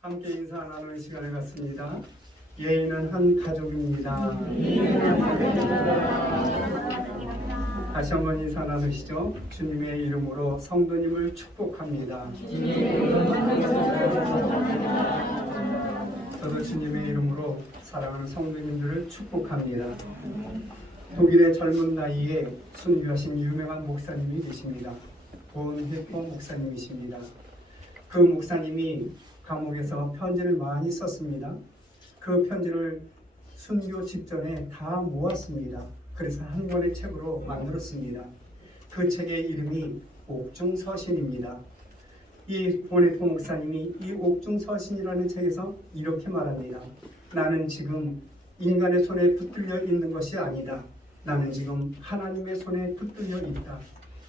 함께 인사 나누는 시간을 갖습니다. 예인은 한 가족입니다. 다시 한번 인사 나누시죠. 주님의 이름으로 성도님을 축복합니다. 저도 주님의 이름으로 사랑하는 성도님들을 축복합니다. 독일의 젊은 나이에 순교하신 유명한 목사님이 계십니다. 본회포 목사님이십니다. 그 목사님이 감옥에서 편지를 많이 썼습니다. 그 편지를 순교 직전에 다 모았습니다. 그래서 한 권의 책으로 만들었습니다. 그 책의 이름이 옥중서신입니다. 이 본회포 목사님이 이 옥중서신이라는 책에서 이렇게 말합니다. 나는 지금 인간의 손에 붙들려 있는 것이 아니다. 나는 지금 하나님의 손에 붙들려 있다.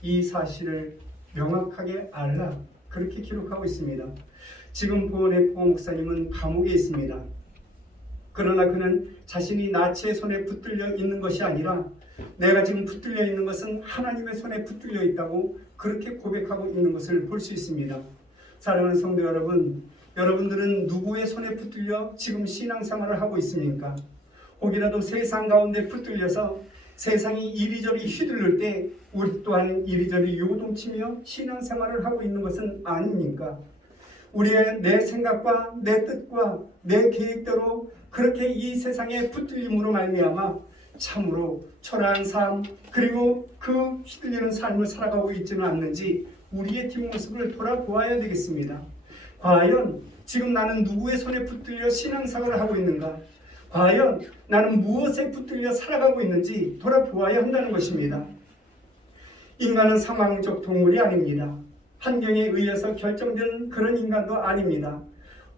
이 사실을 명확하게 알라. 그렇게 기록하고 있습니다. 지금 본회포 목사님은 감옥에 있습니다. 그러나 그는 자신이 나치의 손에 붙들려 있는 것이 아니라 내가 지금 붙들려 있는 것은 하나님의 손에 붙들려 있다고 그렇게 고백하고 있는 것을 볼 수 있습니다. 사랑하는 성도 여러분, 여러분들은 누구의 손에 붙들려 지금 신앙생활을 하고 있습니까? 혹이라도 세상 가운데 붙들려서 세상이 이리저리 휘둘릴 때 우리 또한 이리저리 요동치며 신앙생활을 하고 있는 것은 아닙니까? 우리의 내 생각과 내 뜻과 내 계획대로 그렇게 이 세상에 붙들림으로 말미암아 참으로 초라한 삶 그리고 그 휘둘리는 삶을 살아가고 있지는 않는지 우리의 뒷모습을 돌아보아야 되겠습니다. 과연 지금 나는 누구의 손에 붙들려 신앙생활을 하고 있는가? 과연 나는 무엇에 붙들려 살아가고 있는지 돌아보아야 한다는 것입니다. 인간은 상황적 동물이 아닙니다. 환경에 의해서 결정되는 그런 인간도 아닙니다.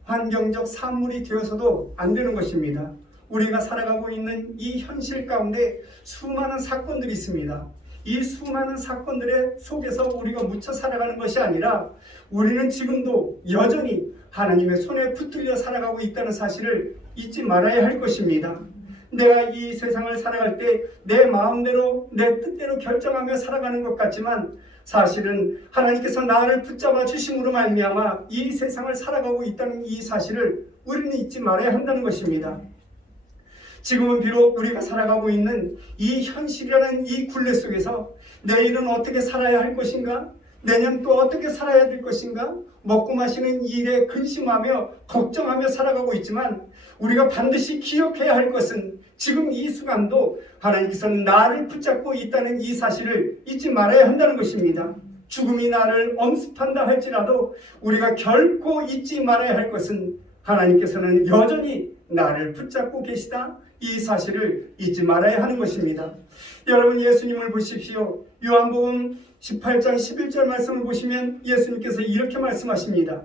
환경적 산물이 되어서도 안 되는 것입니다. 우리가 살아가고 있는 이 현실 가운데 수많은 사건들이 있습니다. 이 수많은 사건들의 속에서 우리가 묻혀 살아가는 것이 아니라 우리는 지금도 여전히 하나님의 손에 붙들려 살아가고 있다는 사실을 잊지 말아야 할 것입니다. 내가 이 세상을 살아갈 때 내 마음대로 내 뜻대로 결정하며 살아가는 것 같지만 사실은 하나님께서 나를 붙잡아 주심으로 말미암아 이 세상을 살아가고 있다는 이 사실을 우리는 잊지 말아야 한다는 것입니다. 지금은 비록 우리가 살아가고 있는 이 현실이라는 이 굴레 속에서 내일은 어떻게 살아야 할 것인가? 내년 또 어떻게 살아야 될 것인가? 먹고 마시는 일에 근심하며 걱정하며 살아가고 있지만 우리가 반드시 기억해야 할 것은 지금 이 순간도 하나님께서는 나를 붙잡고 있다는 이 사실을 잊지 말아야 한다는 것입니다. 죽음이 나를 엄습한다 할지라도 우리가 결코 잊지 말아야 할 것은 하나님께서는 여전히 나를 붙잡고 계시다. 이 사실을 잊지 말아야 하는 것입니다. 여러분 예수님을 보십시오. 요한복음 18장 11절 말씀을 보시면 예수님께서 이렇게 말씀하십니다.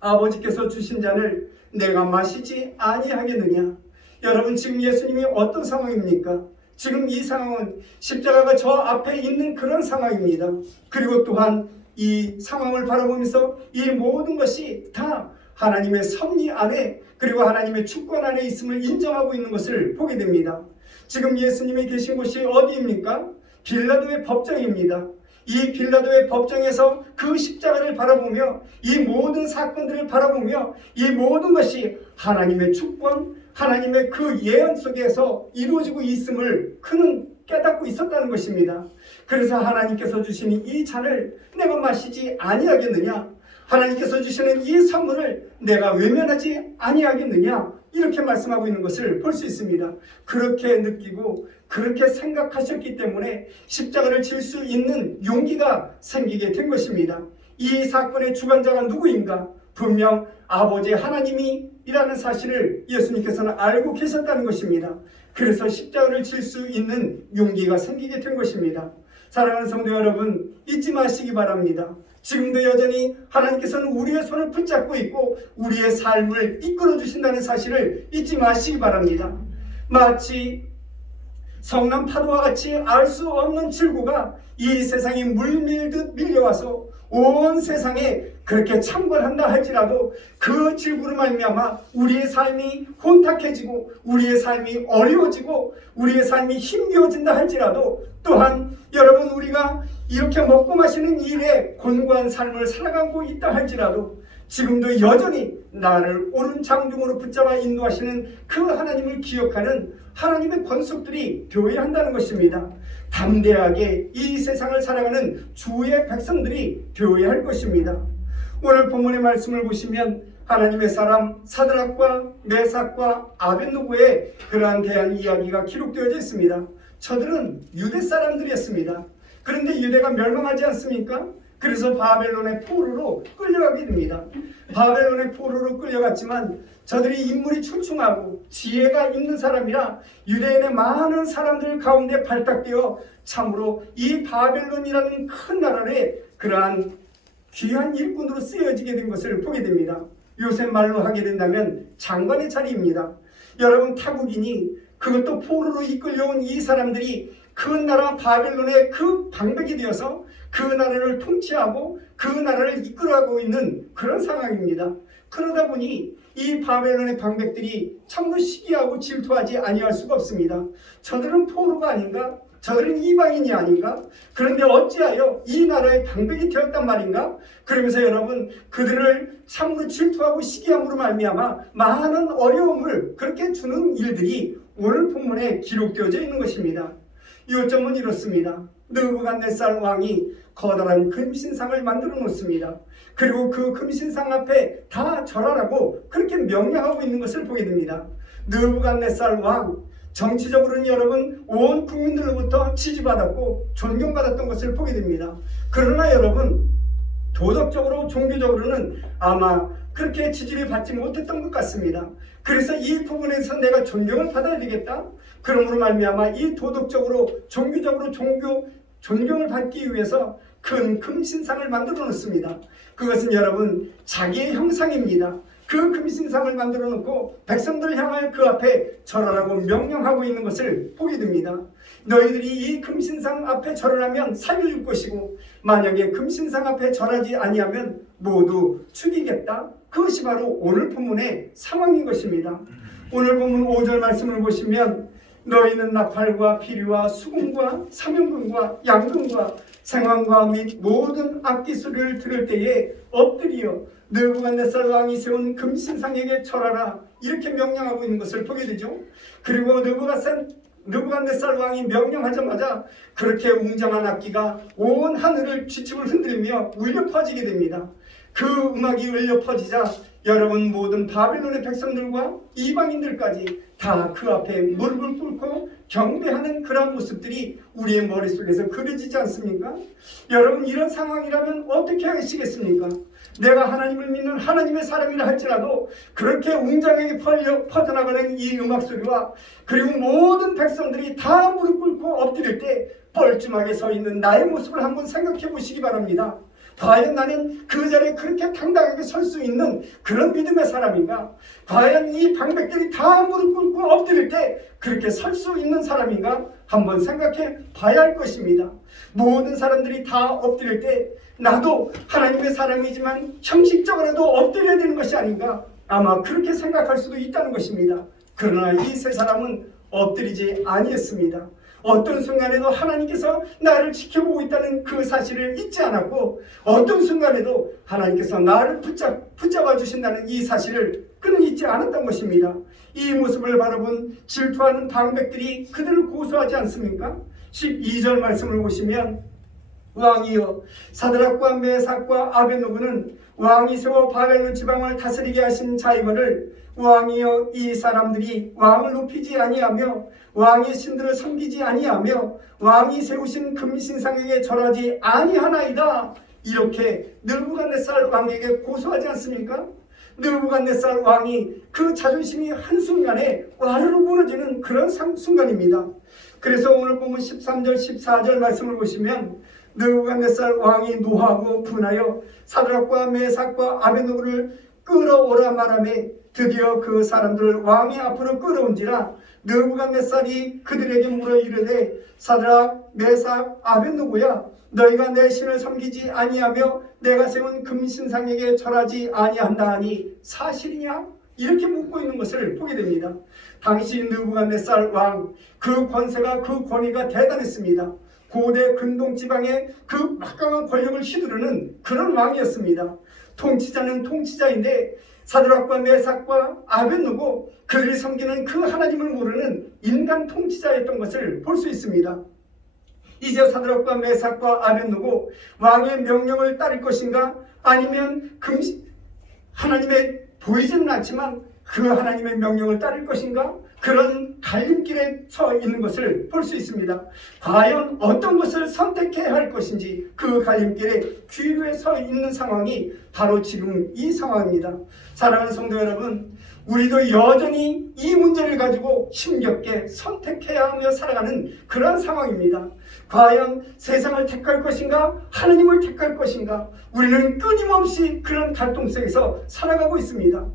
아버지께서 주신 잔을 내가 마시지 아니하겠느냐. 여러분 지금 예수님이 어떤 상황입니까? 지금 이 상황은 십자가가 저 앞에 있는 그런 상황입니다. 그리고 또한 이 상황을 바라보면서 이 모든 것이 다 하나님의 섭리 안에 그리고 하나님의 주권 안에 있음을 인정하고 있는 것을 보게 됩니다. 지금 예수님이 계신 곳이 어디입니까? 빌라도의 법정입니다. 이 빌라도의 법정에서 그 십자가를 바라보며 이 모든 사건들을 바라보며 이 모든 것이 하나님의 주권, 하나님의 그 예언 속에서 이루어지고 있음을 그는 깨닫고 있었다는 것입니다. 그래서 하나님께서 주시는 이 잔을 내가 마시지 아니하겠느냐? 하나님께서 주시는 이 선물을 내가 외면하지 아니하겠느냐? 이렇게 말씀하고 있는 것을 볼 수 있습니다. 그렇게 느끼고 그렇게 생각하셨기 때문에 십자가를 질 수 있는 용기가 생기게 된 것입니다. 이 사건의 주관자가 누구인가? 분명 아버지 하나님이라는 사실을 예수님께서는 알고 계셨다는 것입니다. 그래서 십자가를 질 수 있는 용기가 생기게 된 것입니다. 사랑하는 성도 여러분, 잊지 마시기 바랍니다. 지금도 여전히 하나님께서는 우리의 손을 붙잡고 있고 우리의 삶을 이끌어 주신다는 사실을 잊지 마시기 바랍니다. 마치 성난 파도와 같이 알 수 없는 질고가 이 세상에 물밀듯 밀려와서 온 세상에 그렇게 창궐한다 할지라도 그 질고로 말미암아 우리의 삶이 혼탁해지고 우리의 삶이 어려워지고 우리의 삶이 힘겨워진다 할지라도 또한 여러분 우리가 이렇게 먹고 마시는 일에 곤고한 삶을 살아가고 있다 할지라도 지금도 여전히 나를 옳은 장중으로 붙잡아 인도하시는 그 하나님을 기억하는 하나님의 권속들이 되어야 한다는 것입니다. 담대하게 이 세상을 살아가는 주의 백성들이 되어야 할 것입니다. 오늘 본문의 말씀을 보시면 하나님의 사람 사드락과 메삭과 아벳느고의 그러한 대한 이야기가 기록되어져 있습니다. 저들은 유대 사람들이었습니다. 그런데 유대가 멸망하지 않습니까? 그래서 바벨론의 포로로 끌려가게 됩니다. 바벨론의 포로로 끌려갔지만 저들이 인물이 출중하고 지혜가 있는 사람이라 유대인의 많은 사람들 가운데 발탁되어 참으로 이 바벨론이라는 큰 나라에 그러한 귀한 일꾼으로 쓰여지게 된 것을 보게 됩니다. 요새 말로 하게 된다면 장관의 자리입니다. 여러분, 타국인이 그것도 포로로 이끌려온 이 사람들이 그 나라 바벨론의 그 방백이 되어서 그 나라를 통치하고 그 나라를 이끌어가고 있는 그런 상황입니다. 그러다 보니 이 바벨론의 방백들이 참으로 시기하고 질투하지 아니할 수가 없습니다. 저들은 포로가 아닌가? 저들은 이방인이 아닌가? 그런데 어찌하여 이 나라의 방백이 되었단 말인가? 그러면서 여러분, 그들을 참으로 질투하고 시기함으로 말미암아 많은 어려움을 그렇게 주는 일들이 오늘 본문에 기록되어져 있는 것입니다. 요점은 이렇습니다. 느부갓네살 왕이 커다란 금신상을 만들어 놓습니다. 그리고 그 금신상 앞에 다 절하라고 그렇게 명령하고 있는 것을 보게 됩니다. 느부갓네살 왕, 정치적으로는 여러분 온 국민들로부터 지지받았고 존경받았던 것을 보게 됩니다. 그러나 여러분, 도덕적으로 종교적으로는 아마 그렇게 지지를 받지 못했던 것 같습니다. 그래서 이 부분에서 내가 존경을 받아야 되겠다. 그러므로 말미암아 이 도덕적으로 종교적으로 존경을 받기 위해서 큰 금신상을 만들어 놓습니다. 그것은 여러분 자기의 형상입니다. 그 금신상을 만들어 놓고 백성들을 향하여 그 앞에 절하라고 명령하고 있는 것을 보게 됩니다. 너희들이 이 금신상 앞에 절을 하면 살려줄 것이고 만약에 금신상 앞에 절하지 아니하면 모두 죽이겠다. 그것이 바로 오늘 본문의 상황인 것입니다. 오늘 본문 5절 말씀을 보시면 너희는 나팔과 피리와 수금과 사명금과 양금과 생황과 및 모든 악기 소리를 들을 때에 엎드려 느부갓네살 왕이 세운 금신상에게 절하라, 이렇게 명령하고 있는 것을 보게 되죠. 그리고 느부갓네살 왕이 명령하자마자 그렇게 웅장한 악기가 온 하늘을 지침을 흔들며 울려 퍼지게 됩니다. 그 음악이 울려 퍼지자 여러분 모든 바벨론의 백성들과 이방인들까지 다 그 앞에 무릎을 꿇고 경배하는 그런 모습들이 우리의 머릿속에서 그려지지 않습니까? 여러분, 이런 상황이라면 어떻게 하시겠습니까? 내가 하나님을 믿는 하나님의 사람이라 할지라도 그렇게 웅장하게 퍼져나가는 이 음악소리와 그리고 모든 백성들이 다 무릎 꿇고 엎드릴 때 뻘쭘하게 서 있는 나의 모습을 한번 생각해 보시기 바랍니다. 과연 나는 그 자리에 그렇게 당당하게 설 수 있는 그런 믿음의 사람인가? 과연 이 방백들이 다 무릎 꿇고 엎드릴 때 그렇게 설 수 있는 사람인가? 한번 생각해 봐야 할 것입니다. 모든 사람들이 다 엎드릴 때 나도 하나님의 사람이지만 형식적으로도 엎드려야 되는 것이 아닌가? 아마 그렇게 생각할 수도 있다는 것입니다. 그러나 이 세 사람은 엎드리지 아니했습니다. 어떤 순간에도 하나님께서 나를 지켜보고 있다는 그 사실을 잊지 않았고 어떤 순간에도 하나님께서 나를 붙잡아 주신다는 이 사실을 그는 잊지 않았던 것입니다. 이 모습을 바라본 질투하는 방백들이 그들을 고소하지 않습니까? 12절 말씀을 보시면 왕이여 사드락과 메삭과 아벳느고는 왕이 세워 바벨론 지방을 다스리게 하신 자이거늘 왕이여 이 사람들이 왕을 높이지 아니하며 왕의 신들을 섬기지 아니하며 왕이 세우신 금신상에게 절하지 아니하나이다. 이렇게 느부갓네살 왕에게 고소하지 않습니까? 느부갓네살 왕이 그 자존심이 한순간에 와르르 무너지는 그런 순간입니다. 그래서 오늘 보면 13절 14절 말씀을 보시면 느부갓네살 왕이 노하고 분하여 사드락과 메삭과 아벳느고를 끌어오라 말하며 드디어 그 사람들을 왕의 앞으로 끌어온지라 느부갓네살이 그들에게 물어 이르되 사드락 메삭 아벳느고야 너희가 내 신을 섬기지 아니하며 내가 세운 금신상에게 절하지 아니한다 하니 사실이냐? 이렇게 묻고 있는 것을 보게 됩니다. 당시 느부갓네살 왕, 그 권세가 그 권위가 대단했습니다. 고대 근동 지방의 그 막강한 권력을 휘두르는 그런 왕이었습니다. 통치자는 통치자인데 사드락과 메삭과 아벳느고 그들이 섬기는 그 하나님을 모르는 인간 통치자였던 것을 볼 수 있습니다. 이제 사드락과 메삭과 아벳느고 왕의 명령을 따를 것인가, 아니면 하나님의 보이지는 않지만 그 하나님의 명령을 따를 것인가, 그런 갈림길에 서 있는 것을 볼 수 있습니다. 과연 어떤 것을 선택해야 할 것인지 그 갈림길에 귀류에 서 있는 상황이 바로 지금 이 상황입니다. 사랑하는 성도 여러분, 우리도 여전히 이 문제를 가지고 힘겹게 선택해야 하며 살아가는 그런 상황입니다. 과연 세상을 택할 것인가, 하나님을 택할 것인가, 우리는 끊임없이 그런 갈등 속에서 살아가고 있습니다.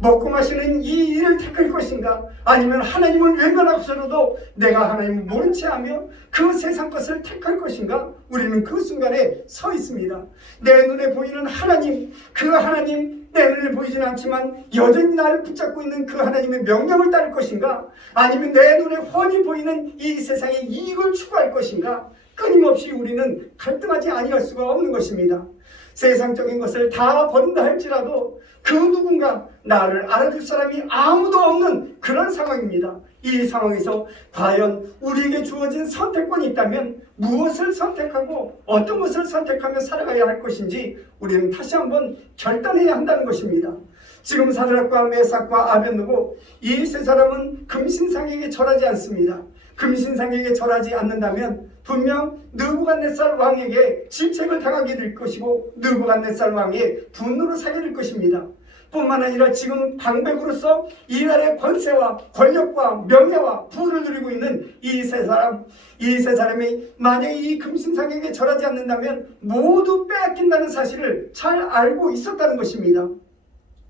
먹고 마시는 이 일을 택할 것인가, 아니면 하나님을 외면하고서라도 내가 하나님을 모른 채 하며 그 세상 것을 택할 것인가, 우리는 그 순간에 서 있습니다. 내 눈에 보이는 하나님, 그 하나님 내 눈에 보이지는 않지만 여전히 나를 붙잡고 있는 그 하나님의 명령을 따를 것인가, 아니면 내 눈에 훤히 보이는 이 세상의 이익을 추구할 것인가, 끊임없이 우리는 갈등하지 아니할 수가 없는 것입니다. 세상적인 것을 다 버린다 할지라도 그 누군가 나를 알아줄 사람이 아무도 없는 그런 상황입니다. 이 상황에서 과연 우리에게 주어진 선택권이 있다면 무엇을 선택하고 어떤 것을 선택하며 살아가야 할 것인지 우리는 다시 한번 결단해야 한다는 것입니다. 지금 사드락과 메삭과 아벳느고 이 세 사람은 금신상에게 절하지 않습니다. 금신상에게 절하지 않는다면 분명 느부갓네살 왕에게 질책을 당하게 될 것이고 느부갓네살 왕의 분노를 사게 될 것입니다. 뿐만 아니라 지금 방백으로서 이 나라의 권세와 권력과 명예와 부를 누리고 있는 이 세 사람이 만약에 이 금신상에게 절하지 않는다면 모두 빼앗긴다는 사실을 잘 알고 있었다는 것입니다.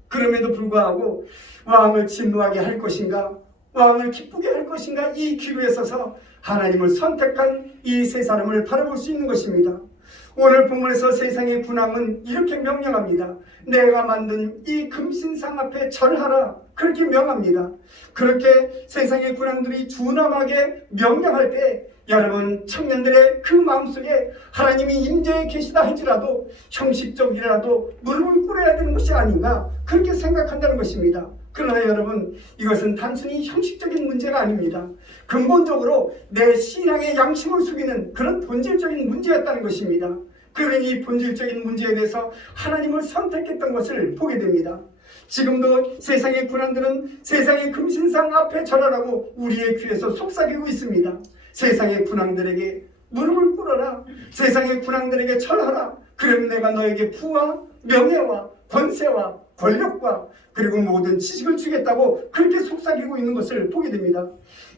그럼에도 불구하고 왕을 진노하게 할 것인가, 왕을 기쁘게 할 것인가, 이 기로에 서서 하나님을 선택한 이 세 사람을 바라볼 수 있는 것입니다. 오늘 본문에서 세상의 군왕은 이렇게 명령합니다. 내가 만든 이 금신상 앞에 절하라, 그렇게 명합니다. 그렇게 세상의 군왕들이 준엄하게 명령할 때 여러분 청년들의 그 마음속에 하나님이 임재해 계시다 할지라도 형식적이라도 무릎을 꿇어야 되는 것이 아닌가, 그렇게 생각한다는 것입니다. 그러나 여러분, 이것은 단순히 형식적인 문제가 아닙니다. 근본적으로 내 신앙의 양심을 숙이는 그런 본질적인 문제였다는 것입니다. 그런 이 본질적인 문제에 대해서 하나님을 선택했던 것을 보게 됩니다. 지금도 세상의 군왕들은 세상의 금신상 앞에 절하라고 우리의 귀에서 속삭이고 있습니다. 세상의 군왕들에게 무릎을 꿇어라, 세상의 군왕들에게 절하라, 그럼 내가 너에게 부와 명예와 권세와 권력과 그리고 모든 지식을 주겠다고 그렇게 속삭이고 있는 것을 보게 됩니다.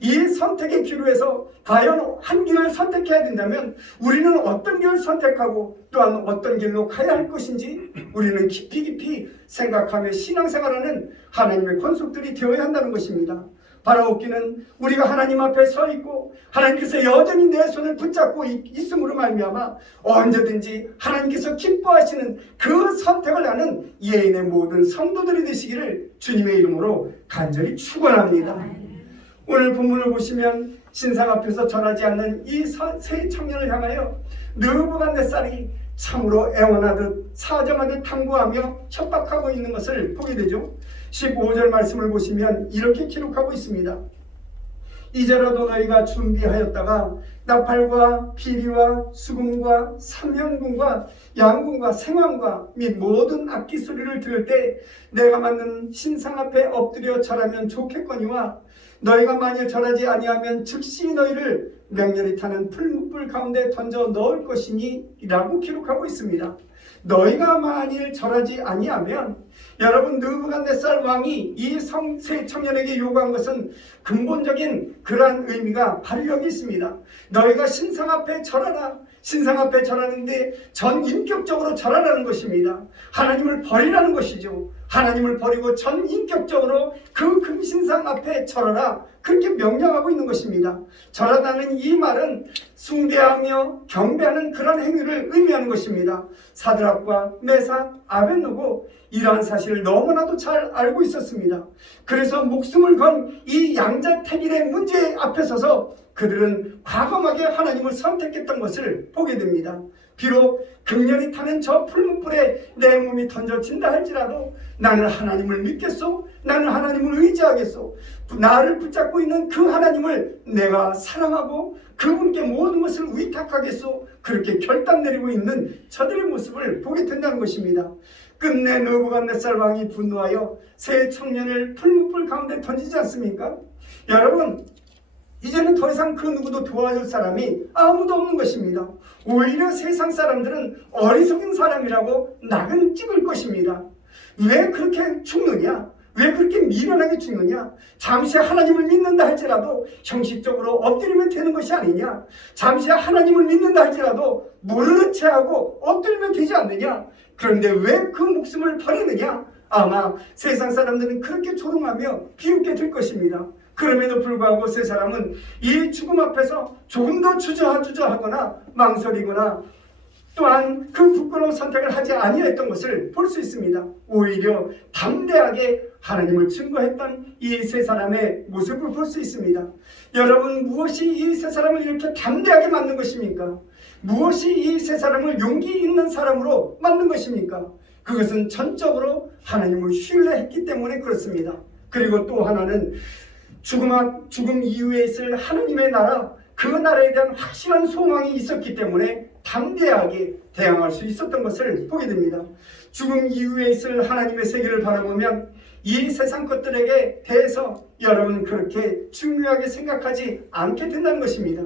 이 선택의 기로에서 과연 한 길을 선택해야 된다면 우리는 어떤 길을 선택하고 또한 어떤 길로 가야 할 것인지 우리는 깊이 생각하며 신앙생활하는 하나님의 권속들이 되어야 한다는 것입니다. 바라옵기는 우리가 하나님 앞에 서 있고 하나님께서 여전히 내 손을 붙잡고 있음으로 말미암아 언제든지 하나님께서 기뻐하시는 그 선택을 하는 예인의 모든 성도들이 되시기를 주님의 이름으로 간절히 축원합니다. 오늘 본문을 보시면 신상 앞에서 절하지 않는 이 세 청년을 향하여 느부갓네살이 참으로 애원하듯 사정하듯 탐구하며 협박하고 있는 것을 보게 되죠. 15절 말씀을 보시면 이렇게 기록하고 있습니다. 이제라도 너희가 준비하였다가 나팔과 피리와 수금과 삼현금과 양금과 생황과 및 모든 악기 소리를 들을 때 내가 만든 신상 앞에 엎드려 절하면 좋겠거니와 너희가 만일 절하지 아니하면 즉시 너희를 맹렬히 타는 풀무불 가운데 던져 넣을 것이니 라고 기록하고 있습니다. 너희가 만일 절하지 아니하면, 여러분 느부갓네살 왕이 이 세 청년에게 요구한 것은 근본적인 그러한 의미가 바로 여기 있습니다. 너희가 신상 앞에 절하라. 신상 앞에 절하는데 전인격적으로 절하라는 것입니다. 하나님을 버리라는 것이죠. 하나님을 버리고 전인격적으로 그 금신상 앞에 절하라, 그렇게 명령하고 있는 것입니다. 절하다는 이 말은 숭배하며 경배하는 그런 행위를 의미하는 것입니다. 사드락과 메삭, 아벳느고 이러한 사실을 너무나도 잘 알고 있었습니다. 그래서 목숨을 건 이 양자택일의 문제 앞에 서서 그들은 과감하게 하나님을 선택했던 것을 보게 됩니다. 비록 극렬히 타는 저 풀무불에 내 몸이 던져진다 할지라도 나는 하나님을 믿겠소. 나는 하나님을 의지하겠소. 나를 붙잡고 있는 그 하나님을 내가 사랑하고 그분께 모든 것을 위탁하겠소. 그렇게 결단 내리고 있는 저들의 모습을 보게 된다는 것입니다. 끝내 느부갓네살 왕이 분노하여 세 청년을 풀무불 가운데 던지지 않습니까? 여러분, 이제는 더 이상 그 누구도 도와줄 사람이 아무도 없는 것입니다. 오히려 세상 사람들은 어리석은 사람이라고 낙은 찍을 것입니다. 왜 그렇게 죽느냐? 왜 그렇게 미련하게 죽느냐? 잠시 하나님을 믿는다 할지라도 형식적으로 엎드리면 되는 것이 아니냐? 잠시 하나님을 믿는다 할지라도 모르는 체하고 엎드리면 되지 않느냐? 그런데 왜 그 목숨을 버리느냐? 아마 세상 사람들은 그렇게 조롱하며 비웃게 될 것입니다. 그럼에도 불구하고 세 사람은 이 죽음 앞에서 조금 더 주저하거나 망설이거나 또한 그 부끄러운 선택을 하지 아니했던 것을 볼 수 있습니다. 오히려 담대하게 하나님을 증거했던 이 세 사람의 모습을 볼 수 있습니다. 여러분, 무엇이 이 세 사람을 이렇게 담대하게 만든 것입니까? 무엇이 이 세 사람을 용기 있는 사람으로 만든 것입니까? 그것은 전적으로 하나님을 신뢰했기 때문에 그렇습니다. 그리고 또 하나는 죽음 이후에 있을 하나님의 나라, 그 나라에 대한 확실한 소망이 있었기 때문에 담대하게 대항할 수 있었던 것을 보게 됩니다. 죽음 이후에 있을 하나님의 세계를 바라보면 이 세상 것들에게 대해서 여러분 그렇게 중요하게 생각하지 않게 된다는 것입니다.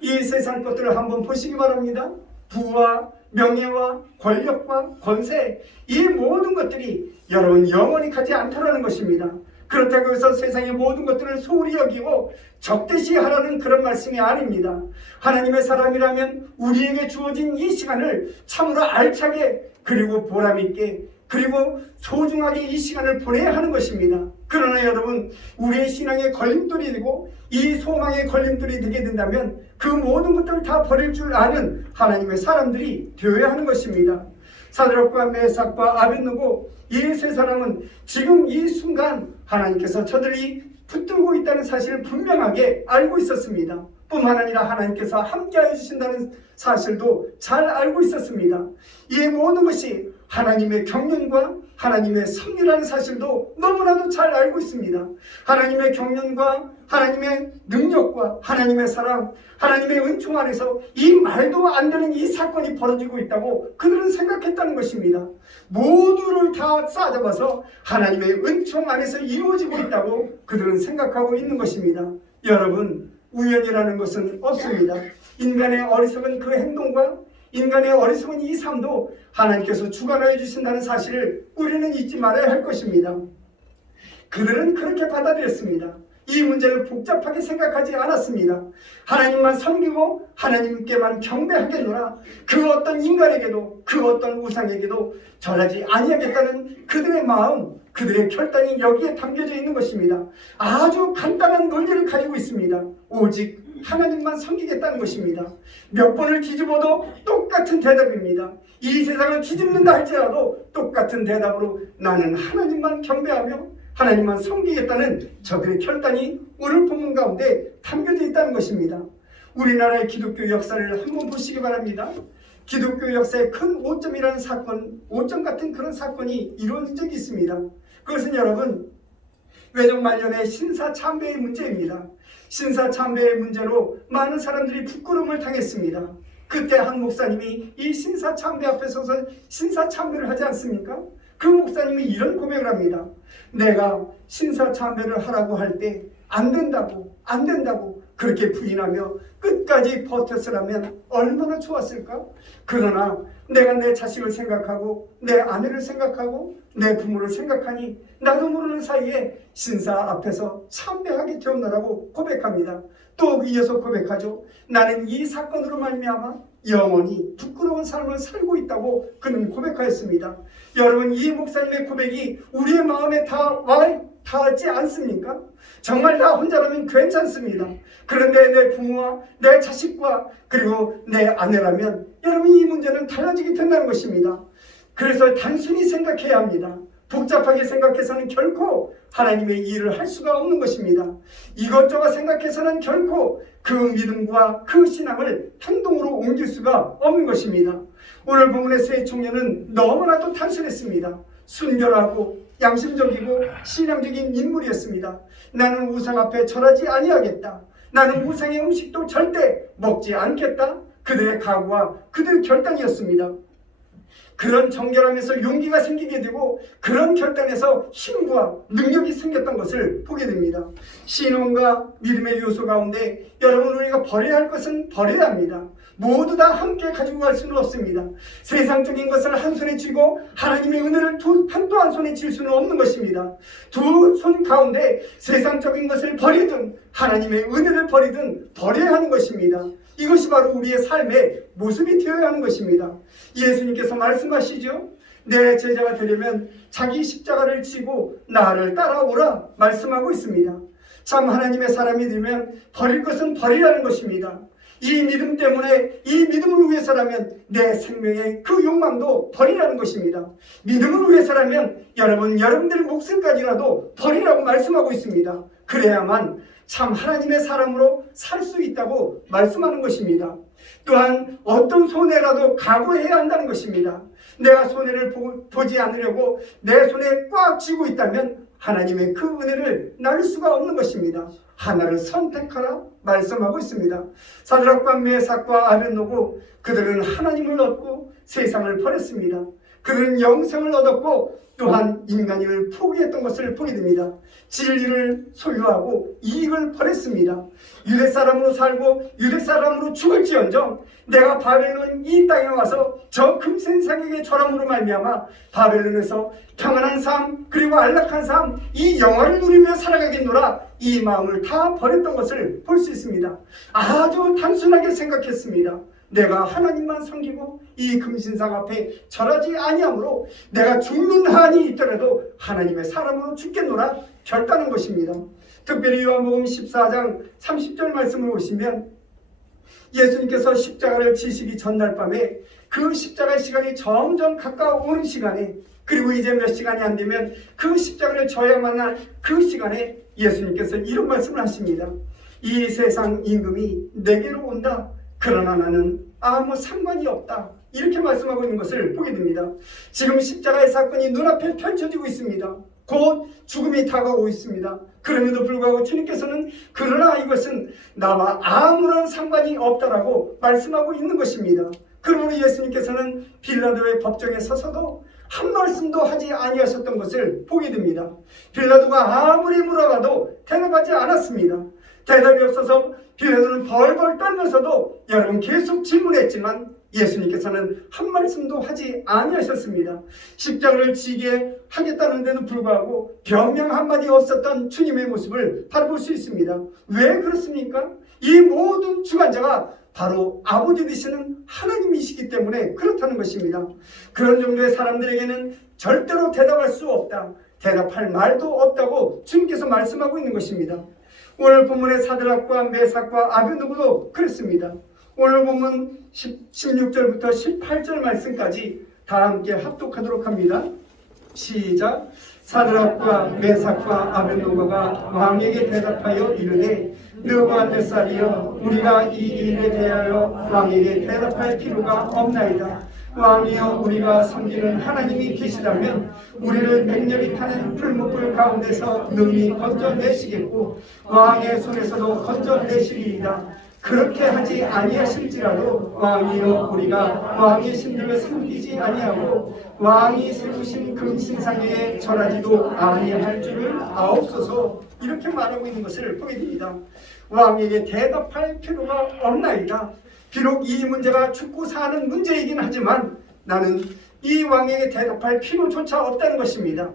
이 세상 것들을 한번 보시기 바랍니다. 부와 명예와 권력과 권세, 이 모든 것들이 여러분 영원히 가지 않다라는 것입니다. 그렇다고 해서 세상의 모든 것들을 소홀히 여기고 적대시하라는 그런 말씀이 아닙니다. 하나님의 사람이라면 우리에게 주어진 이 시간을 참으로 알차게 그리고 보람있게 그리고 소중하게 이 시간을 보내야 하는 것입니다. 그러나 여러분, 우리의 신앙의 걸림돌이 되고 이 소망의 걸림돌이 되게 된다면 그 모든 것들을 다 버릴 줄 아는 하나님의 사람들이 되어야 하는 것입니다. 사드락과 메삭과 아벳느고 이 세 사람은 지금 이 순간 하나님께서 저들이 붙들고 있다는 사실을 분명하게 알고 있었습니다. 뿐만 아니라 하나님께서 함께하여 주신다는 사실도 잘 알고 있었습니다. 이 모든 것이 하나님의 경륜과 하나님의 섭리라는 사실도 너무나도 잘 알고 있습니다. 하나님의 경륜과 하나님의 능력과 하나님의 사랑, 하나님의 은총 안에서 이 말도 안 되는 이 사건이 벌어지고 있다고 그들은 생각했다는 것입니다. 모두를 다 싸잡아서 하나님의 은총 안에서 이루어지고 있다고 그들은 생각하고 있는 것입니다. 여러분, 우연이라는 것은 없습니다. 인간의 어리석은 그 행동과 인간의 어리석은 이 삶도 하나님께서 주관하여 주신다는 사실을 우리는 잊지 말아야 할 것입니다. 그들은 그렇게 받아들였습니다. 이 문제를 복잡하게 생각하지 않았습니다. 하나님만 섬기고 하나님께만 경배하겠노라. 그 어떤 인간에게도 그 어떤 우상에게도 절하지 아니하겠다는 그들의 마음, 그들의 결단이 여기에 담겨져 있는 것입니다. 아주 간단한 논리를 가지고 있습니다. 오직 하나님만 섬기겠다는 것입니다. 몇 번을 뒤집어도 똑같은 대답입니다. 이 세상을 뒤집는다 할지라도 똑같은 대답으로 나는 하나님만 경배하며 하나님만 섬기겠다는 저들의 결단이 오늘 본문 가운데 담겨져 있다는 것입니다. 우리나라의 기독교 역사를 한번 보시기 바랍니다. 기독교 역사의 큰 오점이라는 사건, 오점 같은 그런 사건이 이루어진 적이 있습니다. 그것은 여러분, 외적 말년의 신사참배의 문제입니다. 신사참배의 문제로 많은 사람들이 부끄러움을 당했습니다. 그때 한 목사님이 이 신사참배 앞에 서서 신사참배를 하지 않습니까? 그 목사님이 이런 고백을 합니다. 내가 신사참배를 하라고 할 때 안 된다고 그렇게 부인하며 끝까지 버텼으라면 얼마나 좋았을까? 그러나 내가 내 자식을 생각하고 내 아내를 생각하고 내 부모를 생각하니 나도 모르는 사이에 신사 앞에서 참배하게 되었노라고 고백합니다. 또 이어서 고백하죠. 나는 이 사건으로 말미암아 영원히 부끄러운 삶을 살고 있다고 그는 고백하였습니다. 여러분, 이 목사님의 고백이 우리의 마음에 닿지 않습니까? 정말 나 혼자라면 괜찮습니다. 그런데 내 부모와 내 자식과 그리고 내 아내라면 여러분, 이 문제는 달라지게 된다는 것입니다. 그래서 단순히 생각해야 합니다. 복잡하게 생각해서는 결코 하나님의 일을 할 수가 없는 것입니다. 이것저것 생각해서는 결코 그 믿음과 그 신앙을 행동으로 옮길 수가 없는 것입니다. 오늘 본문의 세 청년은 너무나도 단순했습니다. 순결하고 양심적이고 신앙적인 인물이었습니다. 나는 우상 앞에 절하지 아니하겠다. 나는 우상의 음식도 절대 먹지 않겠다. 그들의 각오와 그들의 결단이었습니다. 그런 정결함에서 용기가 생기게 되고 그런 결단에서 힘과 능력이 생겼던 것을 보게 됩니다. 신앙과 믿음의 요소 가운데 여러분, 우리가 버려야 할 것은 버려야 합니다. 모두 다 함께 가지고 갈 수는 없습니다. 세상적인 것을 한 손에 쥐고 하나님의 은혜를 또 한 손에 쥘 수는 없는 것입니다. 두 손 가운데 세상적인 것을 버리든 하나님의 은혜를 버리든 버려야 하는 것입니다. 이것이 바로 우리의 삶의 모습이 되어야 하는 것입니다. 예수님께서 말씀하시죠. 내 제자가 되려면 자기 십자가를 지고 나를 따라오라 말씀하고 있습니다. 참 하나님의 사람이 되면 버릴 것은 버리라는 것입니다. 이 믿음 때문에, 이 믿음을 위해서라면 내 생명의 그 욕망도 버리라는 것입니다. 믿음을 위해서라면 여러분들의 목숨까지라도 버리라고 말씀하고 있습니다. 그래야만 참 하나님의 사람으로 살 수 있다고 말씀하는 것입니다. 또한 어떤 손해라도 각오해야 한다는 것입니다. 내가 손해를 보지 않으려고 내 손에 꽉 쥐고 있다면 하나님의 그 은혜를 나눌 수가 없는 것입니다. 하나를 선택하라 말씀하고 있습니다. 사드락과 메삭과 아벳노고 그들은 하나님을 얻고 세상을 버렸습니다. 그들은 영생을 얻었고 또한 인간을 포기했던 것을 보게 됩니다. 진리를 소유하고 이익을 버렸습니다. 유대 사람으로 살고 유대 사람으로 죽을지언정 내가 바벨론 이 땅에 와서 저 금센사객의 절함으로 말미암아 바벨론에서 평안한 삶 그리고 안락한 삶 이 영화를 누리며 살아가겠노라 이 마음을 다 버렸던 것을 볼 수 있습니다. 아주 단순하게 생각했습니다. 내가 하나님만 섬기고 이 금신상 앞에 절하지 아니하므로 내가 죽는 한이 있더라도 하나님의 사람으로 죽겠노라 결단한 것입니다. 특별히 요한복음 14장 30절 말씀을 보시면 예수님께서 십자가를 지시기 전날 밤에 그 십자가의 시간이 점점 가까워오는 시간에 그리고 이제 몇 시간이 안 되면 그 십자가를 져야만 할 그 시간에 예수님께서 이런 말씀을 하십니다. 이 세상 임금이 내게로 온다. 그러나 나는 아무 상관이 없다. 이렇게 말씀하고 있는 것을 보게 됩니다. 지금 십자가의 사건이 눈앞에 펼쳐지고 있습니다. 곧 죽음이 다가오고 있습니다. 그럼에도 불구하고 주님께서는 그러나 이것은 나와 아무런 상관이 없다라고 말씀하고 있는 것입니다. 그러므로 예수님께서는 빌라도의 법정에 서서도 한 말씀도 하지 아니하셨던 것을 보게 됩니다. 빌라도가 아무리 물어봐도 대답하지 않았습니다. 대답이 없어서 빌라도는 벌벌 떨면서도 여러분 계속 질문했지만 예수님께서는 한 말씀도 하지 아니하셨습니다. 십자가를 지게 하겠다는 데도 불구하고 변명 한마디 없었던 주님의 모습을 바라볼 수 있습니다. 왜 그렇습니까? 이 모든 주관자가 바로 아버지 되시는 하나님이시기 때문에 그렇다는 것입니다. 그런 정도의 사람들에게는 절대로 대답할 수 없다. 대답할 말도 없다고 주님께서 말씀하고 있는 것입니다. 오늘 본문의 사드락과 메삭과 아벳노고도 그렇습니다. 오늘 본문 16절부터 18절 말씀까지 다 함께 합독하도록 합니다. 시작. 사드락과 메삭과 아벳노고가 왕에게 대답하여 이르되 느부갓네살이여 우리가 이 일에 대하여 왕에게 대답할 필요가 없나이다. 왕이여 우리가 섬기는 하나님이 계시다면 우리를 맹렬히 타는 풀무불 가운데서 능히 건져내시겠고 왕의 손에서도 건져내시리이다. 그렇게 하지 아니하실지라도 왕이여 우리가 왕의 신들을 섬기지 아니하고 왕이 세우신 금신상에 절하지도 아니할 줄을 아옵소서. 이렇게 말하고 있는 것을 보게 됩니다. 왕에게 대답할 필요가 없나이다. 비록 이 문제가 죽고 사는 문제이긴 하지만 나는 이 왕에게 대답할 필요조차 없다는 것입니다.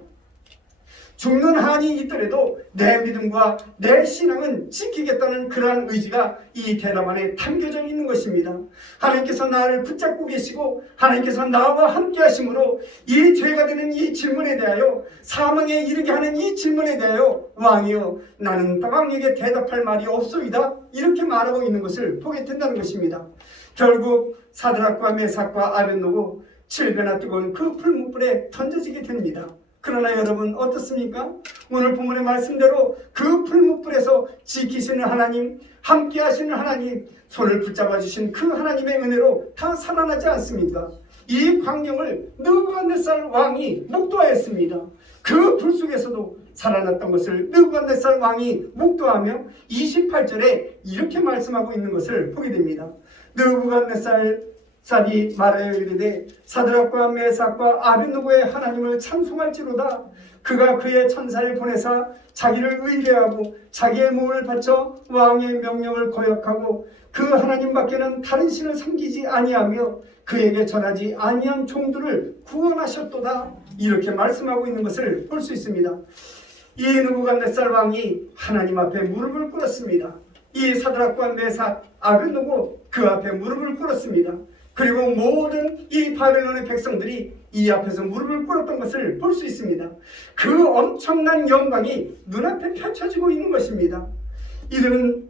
죽는 한이 있더라도 내 믿음과 내 신앙은 지키겠다는 그러한 의지가 이 대답 안에 담겨져 있는 것입니다. 하나님께서 나를 붙잡고 계시고 하나님께서 나와 함께 하심으로 이 죄가 되는 이 질문에 대하여 사망에 이르게 하는 이 질문에 대하여 왕이여 나는 왕에게 대답할 말이 없소이다. 이렇게 말하고 있는 것을 보게 된다는 것입니다. 결국 사드락과 메삭과 아벳노고 7배나 뜨거운 그 풀무불에 던져지게 됩니다. 그러나 여러분 어떻습니까? 오늘 본문의 말씀대로 그 풀무불에서 지키시는 하나님, 함께 하시는 하나님, 손을 붙잡아 주신 그 하나님의 은혜로 다 살아나지 않습니까? 이 광경을 느부갓네살 왕이 목도하였습니다. 그 불 속에서도 살아났던 것을 느부갓네살 왕이 목도하며 28절에 이렇게 말씀하고 있는 것을 보게 됩니다. 느부갓네살이 말하여 이르되 사드락과 메삭과 아벳느고의 하나님을 찬송할지로다. 그가 그의 천사를 보내사 자기를 의뢰하고 자기의 몸을 바쳐 왕의 명령을 거역하고 그 하나님밖에는 다른 신을 섬기지 아니하며 그에게 전하지 아니한 종들을 구원하셨도다. 이렇게 말씀하고 있는 것을 볼 수 있습니다. 이 느부갓네살 왕이 하나님 앞에 무릎을 꿇었습니다. 이 사드락과 메삭, 아벳느고 그 앞에 무릎을 꿇었습니다. 그리고 모든 이 바벨론의 백성들이 이 앞에서 무릎을 꿇었던 것을 볼 수 있습니다. 그 엄청난 영광이 눈앞에 펼쳐지고 있는 것입니다. 이들은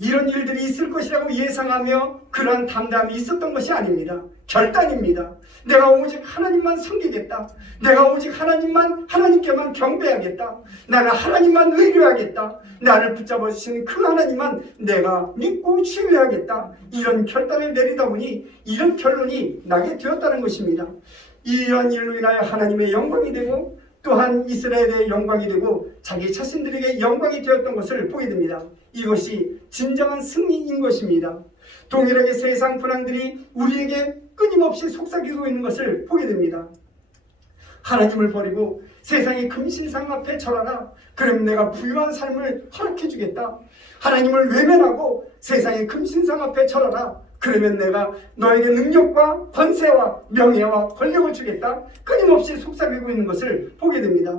이런 일들이 있을 것이라고 예상하며 그러한 담담이 있었던 것이 아닙니다. 결단입니다. 내가 오직 하나님만 섬기겠다. 내가 오직 하나님께만 경배하겠다. 나는 하나님만 의뢰하겠다. 나를 붙잡아 주시는 그 하나님만 내가 믿고 신뢰하겠다. 이런 결단을 내리다 보니 이런 결론이 나게 되었다는 것입니다. 이런 일로 인하여 하나님의 영광이 되고 또한 이스라엘의 영광이 되고 자기 자신들에게 영광이 되었던 것을 보게 됩니다. 이것이 진정한 승리인 것입니다. 동일하게 세상 분황들이 우리에게 끊임없이 속삭이고 있는 것을 보게 됩니다. 하나님을 버리고 세상의 금신상 앞에 절하라. 그럼 내가 부유한 삶을 허락해 주겠다. 하나님을 외면하고 세상의 금신상 앞에 절하라. 그러면 내가 너에게 능력과 권세와 명예와 권력을 주겠다. 끊임없이 속삭이고 있는 것을 보게 됩니다.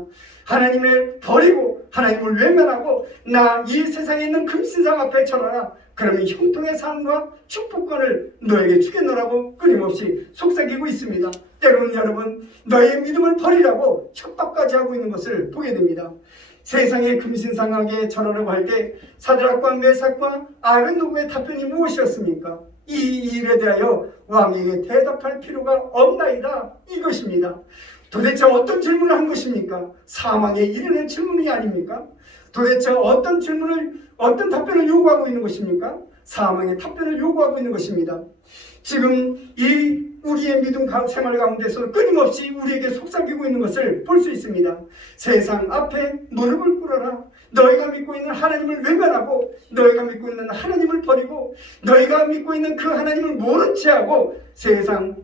하나님을 버리고 하나님을 외면하고 나 이 세상에 있는 금신상 앞에 절하라. 그러면 형통의 삶과 축복권을 너에게 주겠노라고 끊임없이 속삭이고 있습니다. 때로는 여러분 너의 믿음을 버리라고 협박까지 하고 있는 것을 보게 됩니다. 세상의 금신상에게 절하라고 할 때 사드락과 메삭과 아벳느고의 답변이 무엇이었습니까? 이 일에 대하여 왕에게 대답할 필요가 없나이다. 이것입니다. 도대체 어떤 질문을 한 것입니까? 사망에 이르는 질문이 아닙니까? 도대체 어떤 답변을 요구하고 있는 것입니까? 사망의 답변을 요구하고 있는 것입니다. 지금 이 우리의 믿음 생활 가운데서 끊임없이 우리에게 속삭이고 있는 것을 볼 수 있습니다. 세상 앞에 무릎을 꿇어라. 너희가 믿고 있는 하나님을 외면하고 너희가 믿고 있는 하나님을 버리고 너희가 믿고 있는 그 하나님을 모른 채하고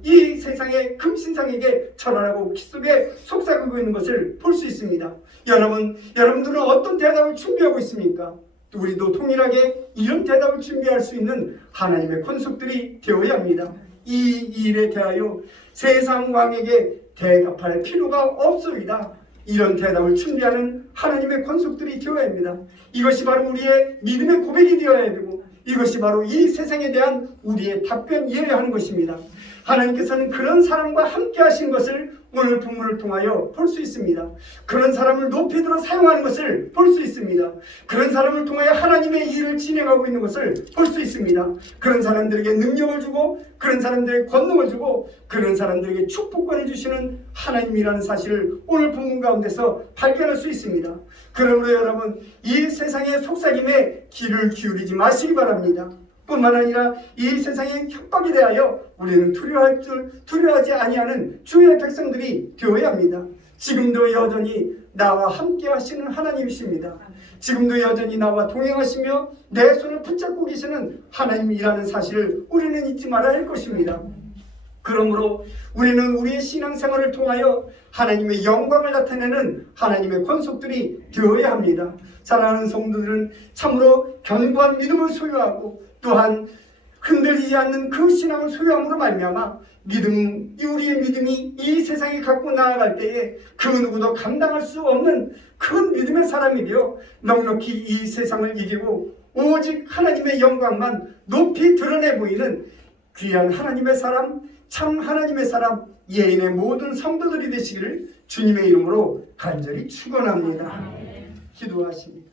이 세상의 금신상에게 절하라고 기 속에 속삭이고 있는 것을 볼 수 있습니다. 여러분들은 어떤 대답을 준비하고 있습니까? 우리도 동일하게 이런 대답을 준비할 수 있는 하나님의 권속들이 되어야 합니다. 이 일에 대하여 세상 왕에게 대답할 필요가 없소이다. 이런 대답을 준비하는 하나님의 권속들이 되어야 합니다. 이것이 바로 우리의 믿음의 고백이 되어야 되고 이것이 바로 이 세상에 대한 우리의 답변이어야 하는 것입니다. 하나님께서는 그런 사람과 함께 하신 것을 오늘 본문을 통하여 볼 수 있습니다. 그런 사람을 높이 들어 사용하는 것을 볼 수 있습니다. 그런 사람을 통하여 하나님의 일을 진행하고 있는 것을 볼 수 있습니다. 그런 사람들에게 능력을 주고 그런 사람들에게 권능을 주고 그런 사람들에게 축복권을 주시는 하나님이라는 사실을 오늘 본문 가운데서 발견할 수 있습니다. 그러므로 여러분 이 세상의 속삭임에 귀를 기울이지 마시기 바랍니다. 뿐만 아니라 이 세상의 협박에 대하여 우리는 두려워하지 아니하는 주의 백성들이 되어야 합니다. 지금도 여전히 나와 함께 하시는 하나님이십니다. 지금도 여전히 나와 동행하시며 내 손을 붙잡고 계시는 하나님이라는 사실을 우리는 잊지 말아야 할 것입니다. 그러므로 우리는 우리의 신앙생활을 통하여 하나님의 영광을 나타내는 하나님의 권속들이 되어야 합니다. 사랑하는 성도들은 참으로 견고한 믿음을 소유하고 또한 흔들리지 않는 그 신앙을 소유함으로 말미암아 우리의 믿음이 이 세상에 갖고 나아갈 때에 그 누구도 감당할 수 없는 큰 믿음의 사람이 되어 넉넉히 이 세상을 이기고 오직 하나님의 영광만 높이 드러내 보이는 귀한 하나님의 사람, 참 하나님의 사람, 예인의 모든 성도들이 되시기를 주님의 이름으로 간절히 축원합니다. 기도하십니다.